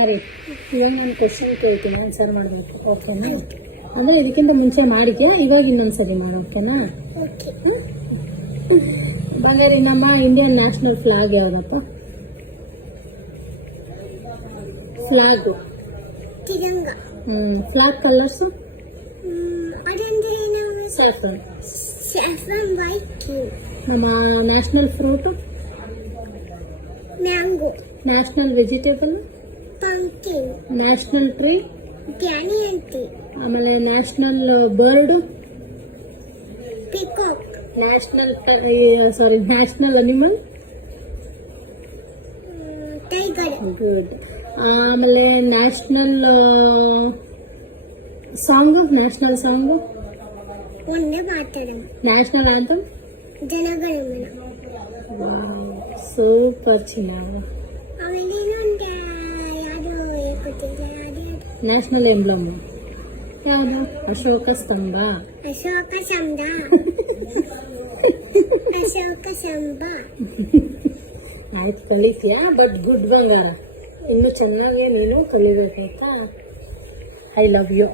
ಸರಿ, ಇವಾಗ ನಾನು ಕ್ವಶನ್ ಕೇಳ್ತೀನಿ, ಆನ್ಸರ್ ಮಾಡಬೇಕು. ಓಕೆನಾ? ಅಂದರೆ ಇದಕ್ಕಿಂತ ಮುಂಚೆ ಮಾಡಿದ್ಯಾ, ಇವಾಗ ಇನ್ನೊಂದ್ಸರಿ ಮಾಡು. ಓಕೆನಾ? ಬಂಗಾರಿ, ನಮ್ಮ ಇಂಡಿಯನ್ ನ್ಯಾಷನಲ್ ಫ್ಲಾಗ್ ಯಾವುದಪ್ಪ? ಫ್ಲಾಗು. Flag colours? ಸ್ಯಾಫ್ರನ್. ನಮ್ಮ national fruit? Mango. National vegetable? Pumpkin. National tree? ಡ್ಯಾನಿಯಂಟಿ. ಆಮೇಲೆ national bird? Peacock. National animal? Tiger. Good. ಆಮೇಲೆ ನ್ಯಾಷನಲ್ ಸಾಂಗು? National song? ಒಂದೇ ಮಾತಾಡೋಣ. National anthem? ಜನಗಣಮನ. ಸೂಪರ್ ಚಿನ್ನ. ಆಮೇಲೆ ಇನ್ನೊಂದು ಯಾವುದು ಗೊತ್ತಿಲ್ಲ. ನ್ಯಾಷನಲ್ ಎಂಬ್ಲಮ್ ಯಾವುದು? ಅಶೋಕ ಸ್ತಂಭ. ಅಶೋಕ ಸ್ತಂಭ. ಅಶೋಕ ಸ್ತಂಭ. ಆಯ್ತು, ಕಲಿತೀಯಾ. ಬಟ್ ಗುಡ್ ಬಂಗಾರ, ಇನ್ನು ಚೆನ್ನಾಗಿ ನೀನು ಕಲಿಬೇಕಾಯ್ತಾ? I love you.